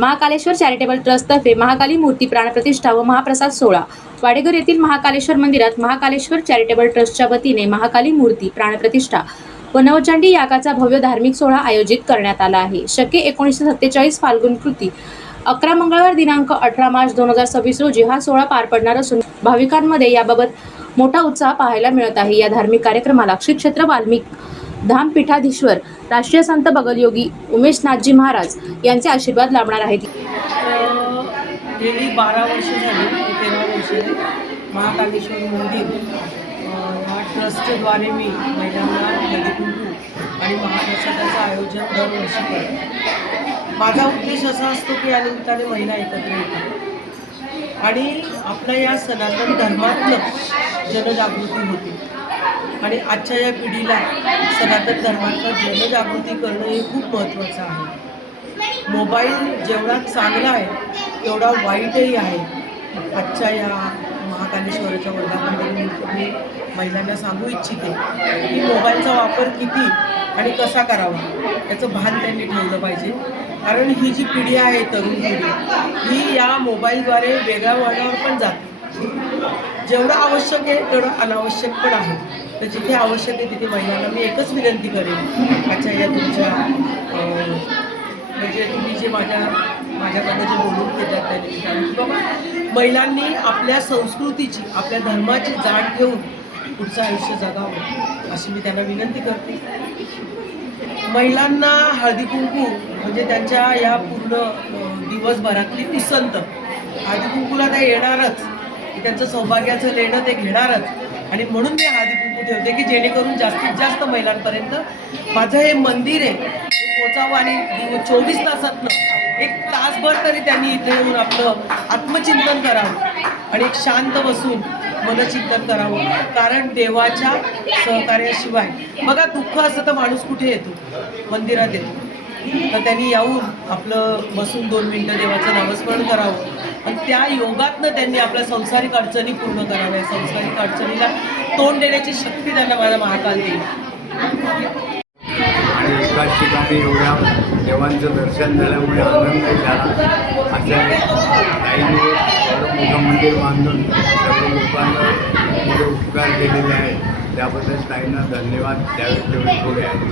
Mahakaleshwar charitable ट्रस्टतर्फे Mahakali मूर्ती प्राणप्रतिष्ठा व महाप्रसाद सोहळा वाडेघर येथील महाकालेश्वर मंदिरात महाकालेश्वर चॅरिटेबल ट्रस्टच्या वतीने महाकाली मूर्ती प्राणप्रतिष्ठा व नवचंडी यागाचा भव्य धार्मिक सोहळा आयोजित करण्यात आला आहे. शके 1947 फाल्गुन कृती 11 मंगळवार दिनांक 18 मार्च 2026 रोजी हा सोहळा पार पडणार असून भाविकांमध्ये याबाबत मोठा उत्साह पाहायला मिळत आहे. या धार्मिक कार्यक्रमाला श्री क्षेत्र वाल्मिक धाम पीठाधीश्वर राष्ट्रीय संत बगलयोगी उमेशनाथजी महाराज यांचे आशीर्वाद लाभणार आहेत. गेली 12 वर्ष झाली ते 13 वर्ष महाकालेश्वर मंदिर ह्या ट्रस्टद्वारे मी महिलांना हळदीकुंकू आणि महाप्रसादाचं आयोजन दरवर्षी करते. माझा उद्देश असा असतो की या निमित्ताने महिला एकत्र येतात आणि आपल्या या सनातन धर्मातनं जनजागृती होते आणि आजच्या या पिढीला सनातन धर्मातलं जनजागृती करणं हे खूप महत्त्वाचं आहे. मोबाईल जेवढा चांगला आहे तेवढा वाईटही आहे. आजच्या या महाकालेश्वराच्या वर्धापनानिमित्त मी महिलांना सांगू इच्छिते की मोबाईलचा वापर किती आणि कसा करावा याचं भान त्यांनी ठेवलं पाहिजे. कारण ही जी पिढी आहे तरुण पिढी ही या मोबाईलद्वारे वेगळ्या वळणावर पण जाते. जेवढं आवश्यक आहे तेवढं अनावश्यक पण आहे. तर जिथे आवश्यक आहे तिथे महिलांना मी एकच विनंती करेन आजच्या या तुमच्या म्हणजे तुम्ही जे माझ्याकडे जे बोलून घेतात त्या निमित्ताने की बाबा महिलांनी आपल्या संस्कृतीची आपल्या धर्माची जाण ठेवून पुढचं आयुष्य जगावं अशी मी त्यांना विनंती करते. महिलांना हळदी कुंकू म्हणजे त्यांच्या या पूर्ण दिवसभरातली उसंत हळदी कुंकूला त्या येणारच, त्यांचं सौभाग्याचं लेणं ते घेणारच आणि म्हणून मी हळदी कुंकू ठेवते की जेणेकरून जास्तीत जास्त महिलांपर्यंत माझं हे मंदिर आहे पोचावं आणि 24 तासातनं एक तासभर तरी त्यांनी इथे येऊन आपलं आत्मचिंतन करावं आणि एक शांत बसून मनचिंतन करावं. कारण देवाच्या सहकार्याशिवाय बघा दुःख असतं तर माणूस कुठे येतो? मंदिरात येतो. तर त्यांनी येऊन आपलं बसून 2 मिनटं देवाचं नामस्मरण करावं आणि त्या योगातनं त्यांनी आपल्या सांसारिक अडचणी पूर्ण कराव्या. सांसारिक अडचणीला तोंड देण्याची शक्ती त्यांना माझा महाकाल देईल. आणि एकाच ठिकाणी एवढ्या देवांचं दर्शन झाल्यामुळे आनंद झाला. अशा ताईने एवढं मोठं मंदिर बांधून सर्व लोकांना मोठे उपकार केलेले आहेत त्याबद्दल ताईंना धन्यवाद द्यावे तेवढे थोडे आहेत.